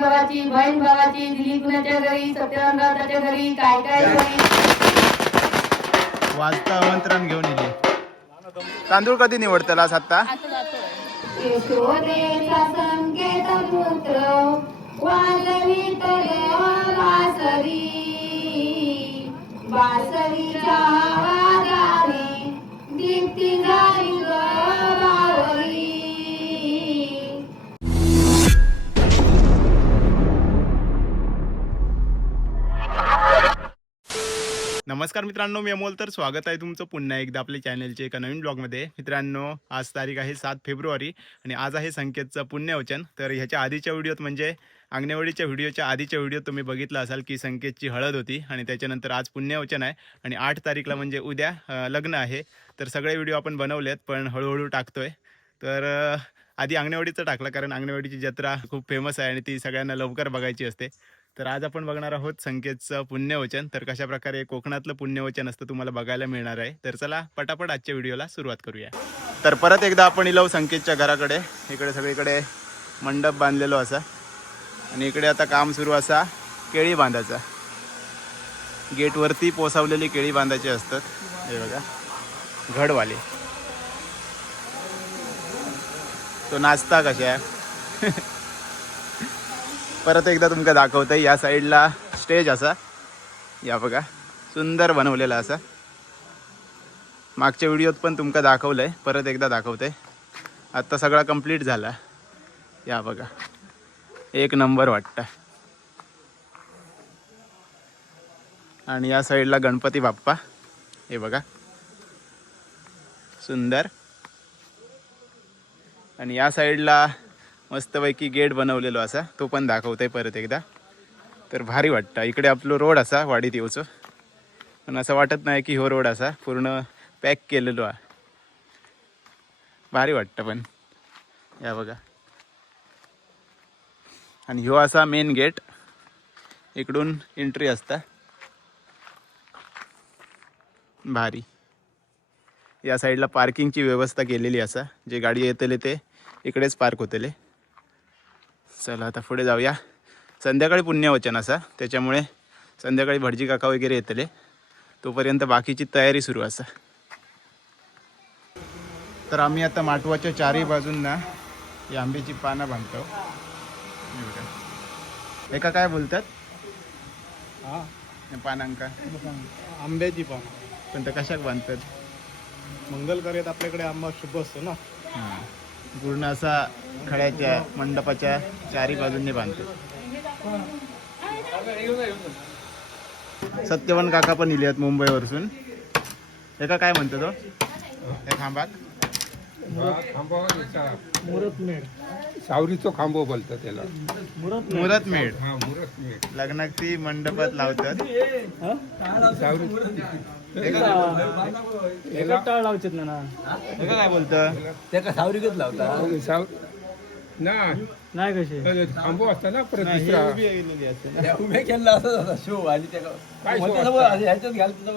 भावाची बहीण भावाची दिली कुणाच्या घरी सत्यनारायणाच्या घरी काय काय घरी? वाजता आमंत्रण घेऊन येते तांदूळ कधी निवडतलास आता यशोदेचा संकेत पुत्र वासरी आवाजाने दीप्ती ग नमस्कार मित्रांनो मी अमोल. तर स्वागत आहे तुमचं पुन्हा एकदा आपल्या चॅनलचे एका नवीन ब्लॉगमध्ये. मित्रांनो आज तारीख आहे सात फेब्रुवारी आणि आज आहे संकेतचं पुण्यवचन. तर ह्याच्या आधीच्या व्हिडिओत म्हणजे अंगणवाडीच्या व्हिडिओच्या आधीच्या व्हिडिओत तुम्ही बघितलं असाल की संकेतची हळद होती आणि त्याच्यानंतर आज पुण्यवचन आहे आणि आठ तारीखला म्हणजे उद्या लग्न आहे. तर सगळे व्हिडिओ आपण बनवलेत पण हळूहळू टाकतोय. तर आधी अंगणवाडीचं टाकलं कारण अंगणवाडीची जत्रा खूप फेमस आहे आणि ती सगळ्यांना लवकर बघायची असते. तर आज आपण बघणार आहोत संकेतचं पुण्यवचन. तर कशा प्रकारे कोकणातलं पुण्यवचन असतं तुम्हाला बघायला मिळणार आहे. तर चला पटापट आजच्या व्हिडिओला सुरुवात करूया. तर परत एकदा आपण इलो संकेतच्या घराकडे. इकडे सगळीकडे मंडप बांधलेलो असा. आणि इकडे आता काम सुरू असा केळी बांधायचा गेटवरती पोसावलेली केळी बांधायची असतात. हे बघा. घडवाले. तो नाचता कशा परत एकदा तुमका दाखवतं या साईडला स्टेज असा. या बघा सुंदर बनवलेला असा. मागच्या व्हिडिओत पण तुमका दाखवलं आहे परत एकदा दाखवतंय. आत्ता सगळा कंप्लीट झाला. या बघा एक नंबर वाटतं. आणि या साईडला गणपती बाप्पा. हे बघा सुंदर. आणि या साईडला मस्तपैकी गेट बनवलेलो असा. तो पण दाखवतोय परत एकदा. तर भारी वाटतं. इकडे आपलं रोड असा वाडीत येऊचो. पण असं वाटत नाही की हो रोड असा. पूर्ण पॅक केलेलो आहे भारी वाटतं पण. या बघा. आणि ह्यो असा मेन गेट इकडून एंट्री असता. भारी. या साईडला पार्किंगची व्यवस्था केलेली असा. जे गाडी येतले ते इकडेच पार्क होतले. चला आता पुढे जाऊया. संध्याकाळी पुण्यवचन असा. त्याच्यामुळे संध्याकाळी भटजी काका वगैरे येतले. तोपर्यंत बाकीची तयारी सुरू असा. तर आम्ही आता माटवाच्या चारही बाजूंना ही आंब्याची पानं बांधतो. एका काय बोलतात? हा. या पानांका. आंब्याची पान. पण त्या कशाक बांधतात? मंगल आपल्याकडे आंबा शुभ असतो ना. हां. पूर्ण असा खड्याच्या मंडपाच्या चारी बाजूंनी बांधतो. सत्यवन काका पण इले आहेत मुंबईवरसून. एका काय म्हणतो तो? त्या खांबात सावरीचो खांबो बोलतात त्याला. मुरत मेढ हा मुरत मेठ लग्नात ती मंडपात लावतात सावरी एका टाळ लावचेत ना ना. एका काय बोलतं? त्याका सावरीकच लावता साव ना नाही कसे तर खांबो असता ना परत ही दुसरा उभी केला असं शो आणि काय show असता? ह्याच्यात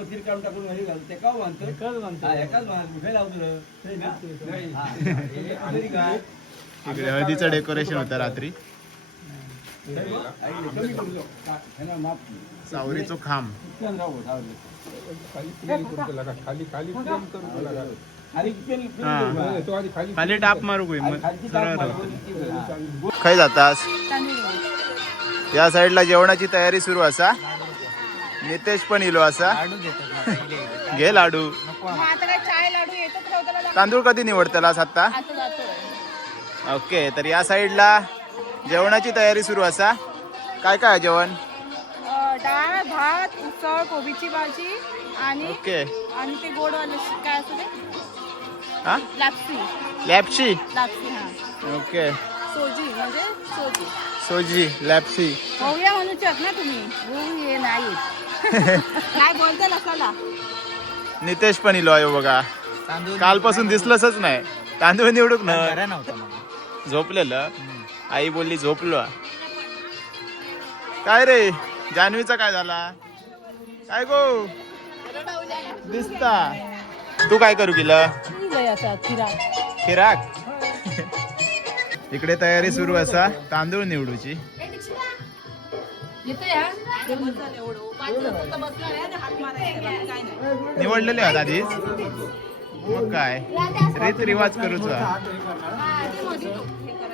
तीर काढून टाकून घरी घालतो ते का म्हणतो एकच म्हणतो हा, एकाच म्हणतो उभे लावतो ना? हा, हे अमेरिका इकडे हळदीचं डेकोरेशन होतं रात्री कमी करू का? सावरीचो खांब राहू. खाली प्लेन करून त्याला का? खाली खाली हा. करू? नाही, तो आधी खाली टाप मारू? हा. खय जातास या साईडला जेवणाची तयारी सुरू असा? नितेश पण इलो असा? घे लाडू. तांदूळ कधी निवडतलास आता ओके तर या साईडला जेवणाची तयारी सुरू असा? काय काय आहे जेवण? डाळ भात उसळ कोबीची भाजी आणि ओके. आणि ते गोडवाले काय असं ते हा? लापसी. लॅप्सी? लापसी हा. ओके. सोजी म्हणजे सोजी. सोजी लॅप्सी. होऊया म्हणूच्यात ना तुम्ही. होऊ ये नाही. काय बोलता लसाला? नितेश पण इलो आहे बघा. कालपासून दिसलंच नाही. तांदूळ निवडूक ना झोपलेलं. आई बोलली झोपलो. काय रे? जान्हवीचा काय झाला? काय गो? दिसता. तू काय करू केलं आता फिरा खिराक इकडे तयारी सुरू असा तांदूळ निवडूची. निवडलेले आहात आधीच मग काय? रीत रिवाज करूच.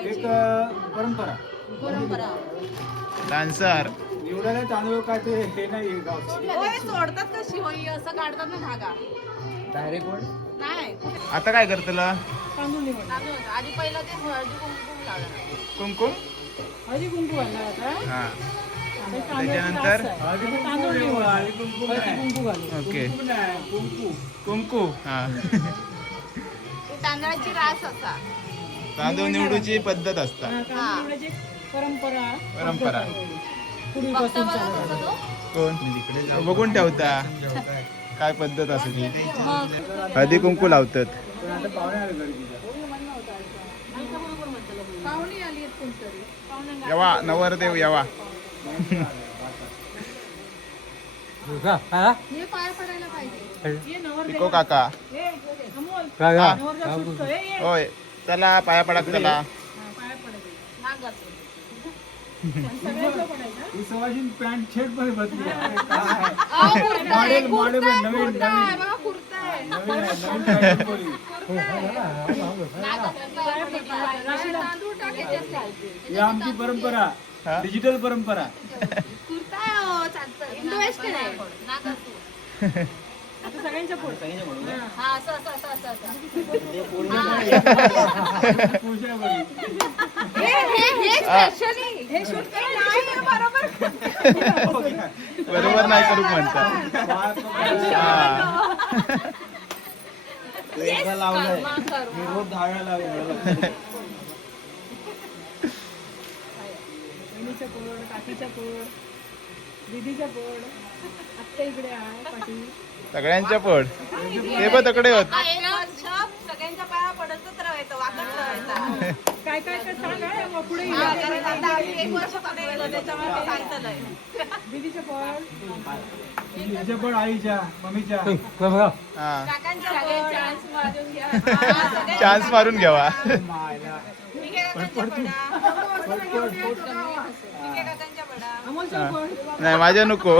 एक परंपरा. डान्सर. निवडायला तांदूळ काय ते हे नाही गावची. सोडतात कशी होई असं काढतात ना धागा. डायरेक्ट वर नाही. आता काय करतला तांदूळ निवड. आधी पहिलं ते हळदी कुंकुम लावलं. कुमकुम हळदी कुंकू घालणार आता? हा. त्याच्यानंतर? रास आहे. आणि तांदूळ निवड. हळदी कुंकू घालू. ओके. कुंकू कुमकू हा. ते तांदळाची रास असा. तांदूळ निवडूची पद्धत असता. तांदूळ निवडायची परंपरा. परंपरा. पूर्वीपासून. कोण? बघून ठेवता. काय पद्धत असली हळदी कुंकू लावतात. पण आता पाहुणे आले गर्दीला पाहुणी आली आहेत कोणतरी. पाहुण्या येवा नवरदेव येवा. हे? पाय पडायला पाहिजे. पिको काका. हा. होय. चला पाया पडक चला सवाशीन पॅन्ट शर्ट पण बसली मॉडेल मॉडेल नवीन. ही आमची परंपरा हा? डिजिटल परंपरा कुर्ता सगळ्यांच्या पोट हा, असं, असं, असं, असं, असं. पुढच्या बोली. हे, हे, हे specially. हे shoot करून नाही, बरोबर. बरोबर नाही करू हा. पोड पोड दीदीच्या पोड आत्ता इकडे आहे पाठी सगळ्यांच्या पड. ते पण तकडे होत. काय काय आईच्या मम्मीच्या चान्स मारून घ्यावा. नाही माझ्या नको.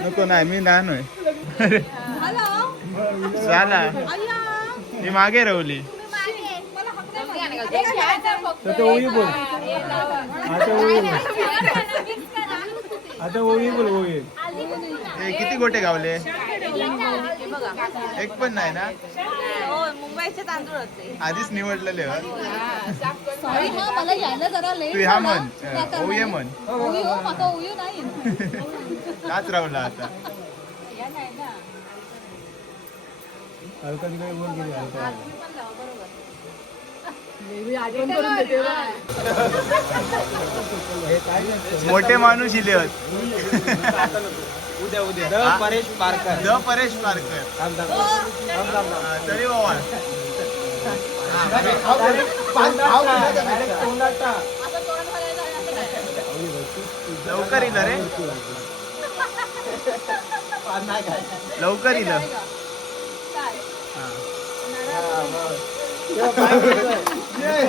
नको नाही मी लहान होय. हॅलो? झाला मी मागे रवली. तुम्ही मागे. मला हक्क आहे मागे. हे घ्यायचं फक्त. तर ते ओळी बोल. आता ओळी बोल. आता ओळी बोल ओळी किती गोटे गावले. एक पण नाही ना? तांदूळ आधीच निवडलेले होत. सॉरी हा मला यायला जरा लेट तू ह्या म्हण. ओये म्हण हो माका नाही. काच रावला आता. या नाही ना. हलका तिकडे वर गेली हलका आजमी पण लावा बरोबर मोठे माणूस इले होत. उद्या उद्या. द परेश पारकर. द परेश पारकर. हा, तरी बाबा? लवकर इल रे. लवकर इल Yeah.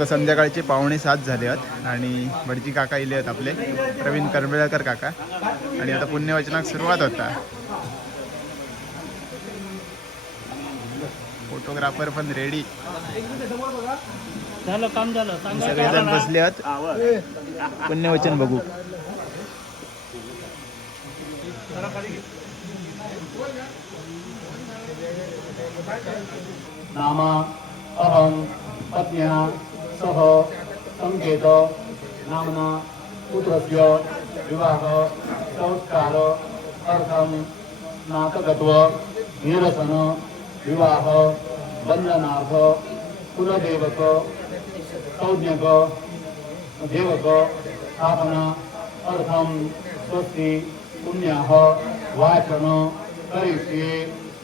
आता संध्याकाळचे पावणे सात झाले आहेत. आणि भटजी काका इले आहेत आपले. प्रवीण करंबेळकर काका. आणि आता पुण्यवचनाक सुरुवात होता. फोटोग्राफर पण रेडी झालं काम झालं. सांगा. सगळेजण बसले आहेत. पुण्यवचन बघू. नाम अहं पत्न्या सह सङ्केत नाम्ना पुत्रस्य विवाह संस्कार अर्थं स्नातकत्व निरसन विवाह बन्धनार्थ कुलदेवक संज्ञक देवक स्थापना अर्थं स्वस्ति पुण्याः वाचन करिष्ये।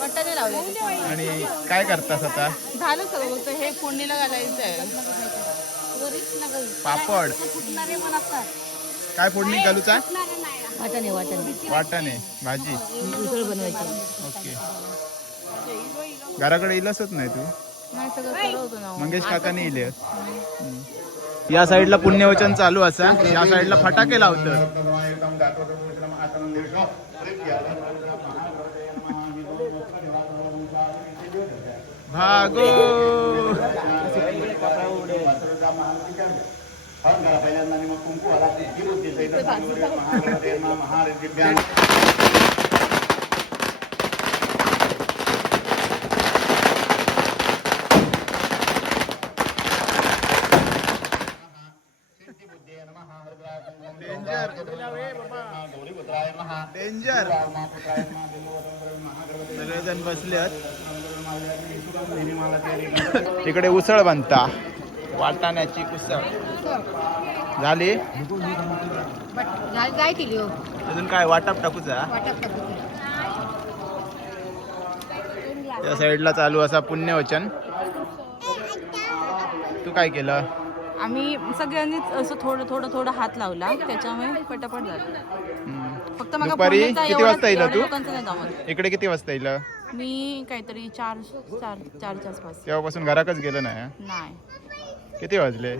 वाटाणे लावले आणि काय करतास आता? झालं सगळं बोलतो हे फोडणीला घालायचं आहे पापड. काय फोडणी घालूचा? वाटाणे वाटाणे. वाटाणे भाजी. उसळ बनवायची. ओके. घराकडे इलसच नाही तू? नाही सगळं ना मंगेश काकाने इले. या साईडला पुण्यवचन चालू असा. या साईडला फटाके लावतात. भागो पहिल्यांदा आणि मग कुंकू आला ही बुद्धी सहित महागणपतींना महारिद्धिभ्यां डेंजर सगळेजण बसले इकडे उसळ बनता. वाटाण्याची उसळ. झाली? अजून काय? वाटाप टाकूचा? त्या साईडला चालू असा पुण्यवचन. तू काय केलं? आम्ही सगळ्यांनीच असं थोडं थोडं थोडं हात लावला. त्याच्यामुळे पटापट झालं. फक्त मला किती वाजता येईल तू? इकडे किती वाजता येईल मी काहीतरी चार चार चारच्या आसपास. तेव्हापासून घराकच गेलं नाही नाही. किती वाजले?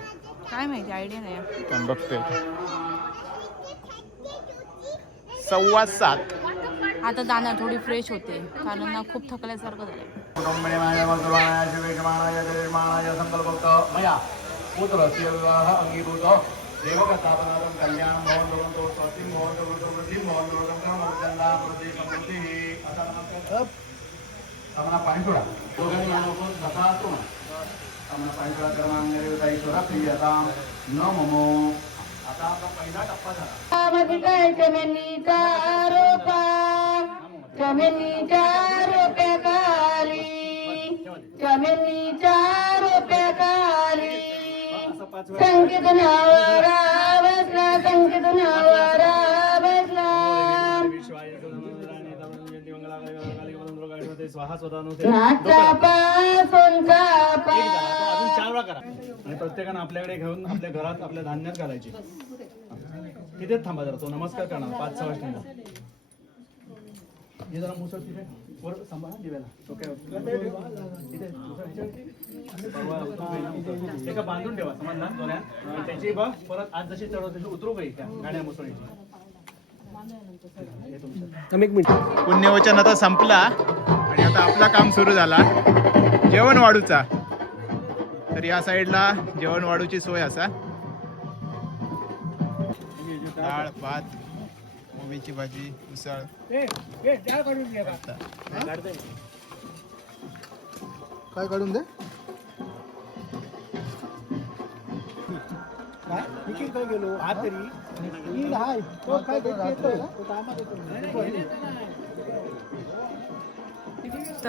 काय माहिती आयडिया नाही. पण बघतोय सव्वा सात. आता जाणार थोडी फ्रेश होते कारण ना खूप थकल्यासारखं झालंय. कुटुंबनिमाय मधुराणाय शिवेशमाणाय निर्माणाय संकल्पक्त. मया पुत्रस्य विवाह अंगीभूत. देवकस्थापनार्थं कल्याणं भवन्तु भवन्तु स्वस्तिं भवन्तु भवन्तु वृद्धिं भवन्तु भवन्तु क्रममुच्चन्दा प्रतीकमूर्तिः असा नमस्कार. आम्हाला पाणी सोडा. दोघांनी मिळून बसा असतो ना आम्हाला पाणी सोडा कर्मांगेता ईश्वरा प्रियता न ममो. आता आपला पहिला टप्पा झाला. चमेलीचा रोपा. चमेलीच्या रोप्या चमेलीच्या रोप्या संकेत नावारा बसला संकेत नावारा स्वतः अजून चार वेळा करा. आणि प्रत्येकानं आपल्याकडे घेऊन आपल्या घरात आपल्या धान्यात घालायची. तिथेच थांबा जरा तो नमस्कार करणार पाच सहा वाजता हे जरा मुसळ तिथे. वर सांभाळा दिव्याला. ओके. एका बांधून ठेवा समजला? दोन्या आणि त्याची बघ परत आज जशी चढव तशी उतरू काही त्या गाड्या मुसळीची पुण्यवचन आता संपला. आणि आता आपला काम सुरू झाला. जेवण वाढूचा. तर या साईडला जेवण वाढूची सोय असा. डाळ भात कोबीची भाजी उसळ. काय काढून दे? तर.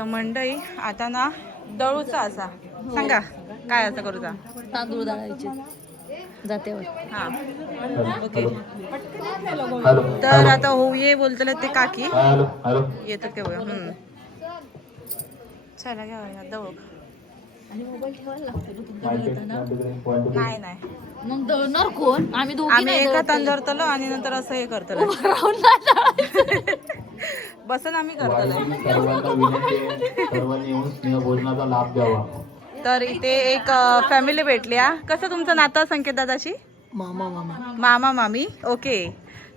मंडई आता ना दळूचा असा. सांगा काय असं करूचा तांदूळ दळायचे. हा. ओके. तर आता होऊ ये बोलतले ते काकी. येतात ते बघा. चला घ्या या दळू. आणि मोबाईल ठेवायला लागतो नाही नाही मग दळणार कोण? आम्ही दोघी आम्ही नाही एका दळत. तांदूळ धरतलो आणि नंतर असं हे करतलो. दळायचं. बसन आम्ही करतलो सर्वांना विनंती आहे सर्वांनी येऊन स्नेहभोजनाचा लाभ द्यावा. तर इथे एक फॅमिली भेटली हा. कसं तुमचं नातं संकेत दादाशी? मामा मामा. मामा मामी. ओके.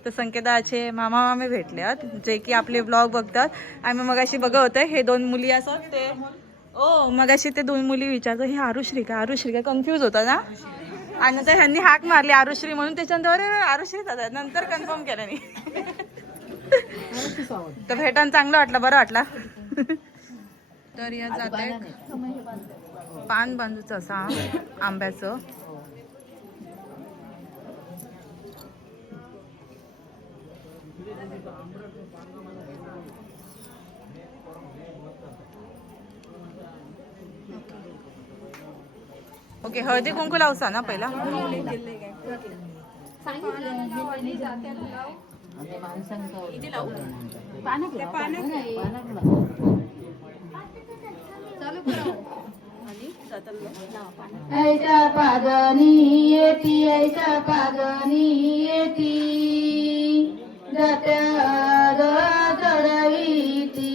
तर संकेताचे मामा मामी भेटले आहेत जे की आपले ब्लॉग बघतात. आम्ही मगाशी बघत होते हे दोन मुली असत ते. ओ मगाशी ते दोन मुली विचारतो हे आरुश्री का आरुश्री का कन्फ्यूज होता ना आणि नंतर ह्यांनी हाक मारली आरुश्री म्हणून त्याच्यानंतर अरे आरुश्री दादा. नंतर कन्फर्म केलं नाही तर भेटान चांगलं वाटलं बरं वाटलं. तर या जाते पान बांधूचं असा आंब्याचं. ओके हळदी कुंकू लावसा ना पहिला? ऐसा पागनी येती ऐसा पागनी येती. जात्यावर चढवीती.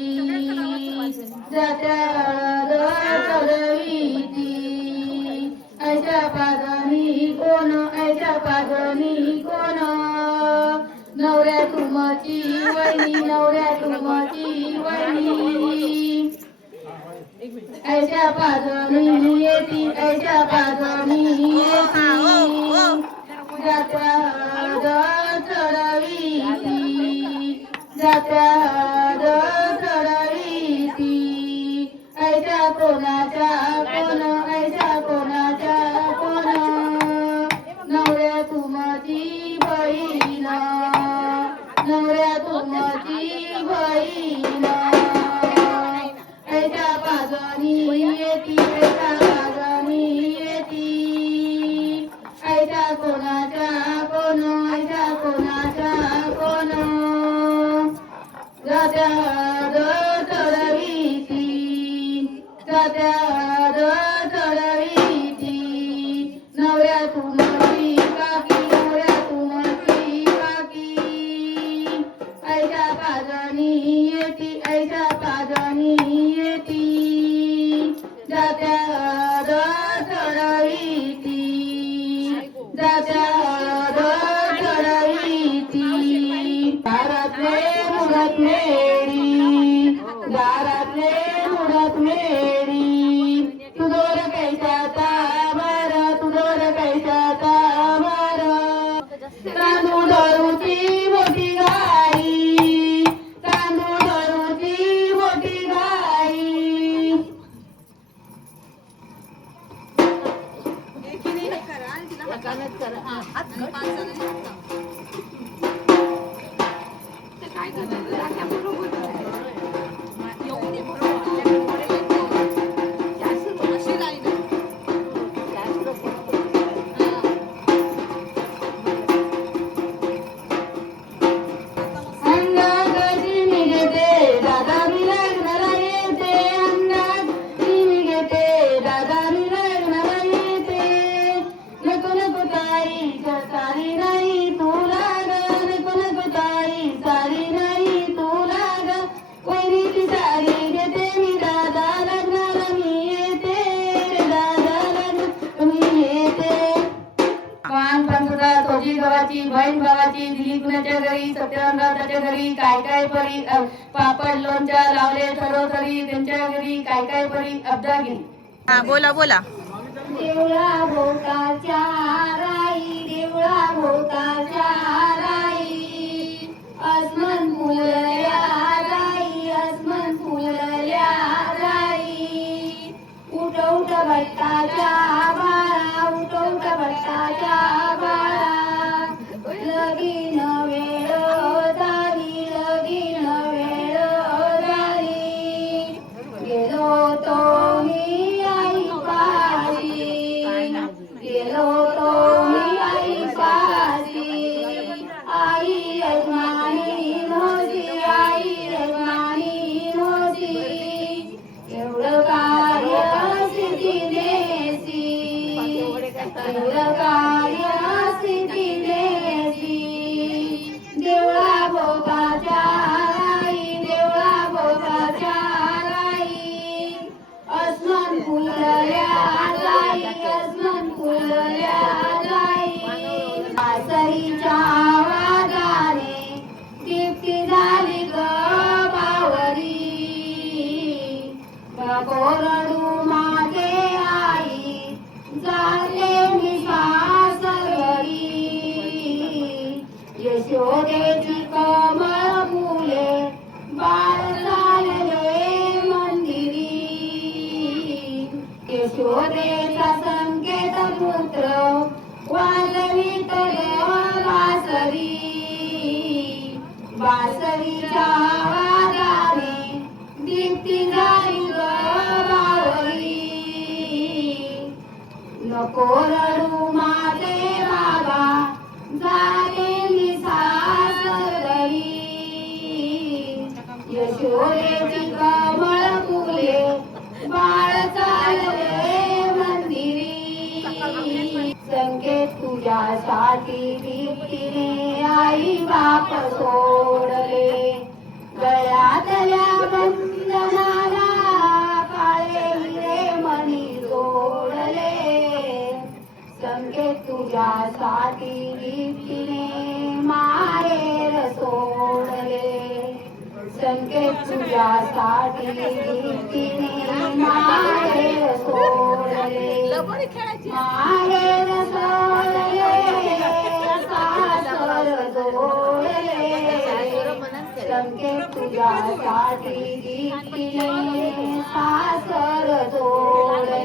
जात्यावर चढवीती. ऐसा पागनी कोण ऐसा पागनी वहिनी नवऱ्या तुमची वहिनी ऐशा पाजणी येती ऐशा पाजणी येती. सत्यनारायणाच्या घरी काय काय परी पापड लोणच्या लावले सरोसरी त्यांच्या घरी काय काय परी? अब्दागिरी हा बोला बोला. देवळा भोवताच्या போராடும் साठी दीप्तीने आई बाप सोडले. गळ्यातल्या बंधनाला काळे हिरे मणी सोडले संकेत तुझ्यासाठी दीप्तीने माहेर सोडले संकेत तुझ्यासाठी दीप्तीने माहेर सोडले माहेर सासर जोडले तुझ्यासाठी सासर जोडले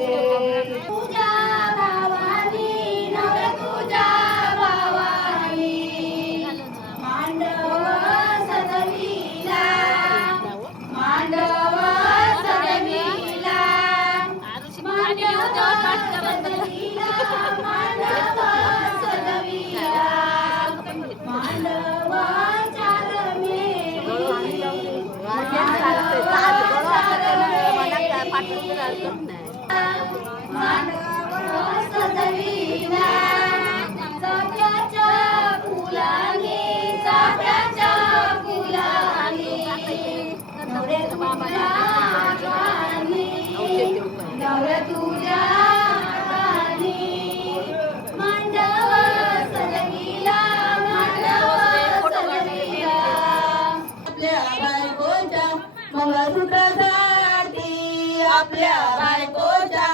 आपल्या बायकोच्या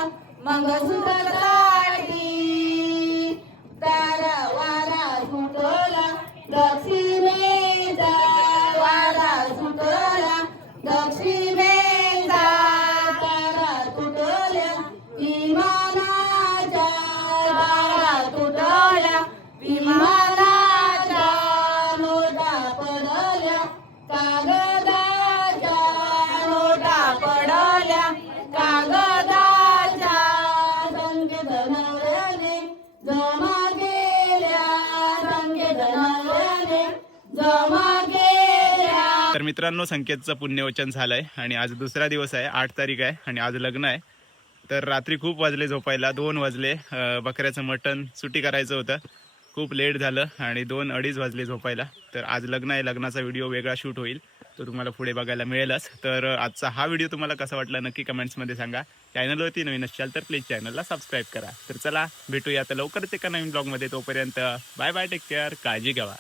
मंगळसूत्रासाठी मित्रांनो संकेतचं पुण्यवचन झालंय आणि आज दुसरा दिवस आहे आठ तारीख आहे आणि आज लग्न आहे. तर रात्री खूप वाजले झोपायला दोन वाजले बकऱ्याचं मटण सुटी करायचं होतं. खूप लेट झालं आणि दोन अडीच वाजले झोपायला. तर आज लग्न आहे लग्नाचा व्हिडिओ वेगळा शूट होईल. तो तुम्हाला पुढे बघायला मिळेलच. तर आजचा हा व्हिडिओ तुम्हाला कसा वाटला नक्की कमेंट्समध्ये सांगा. चॅनलवरती नवीन असाल तर प्लीज चॅनलला सबस्क्राईब करा. तर चला भेटूया आता लवकरच एका नवीन ब्लॉगमध्ये. तोपर्यंत बाय बाय टेक केअर काळजी घ्यावा.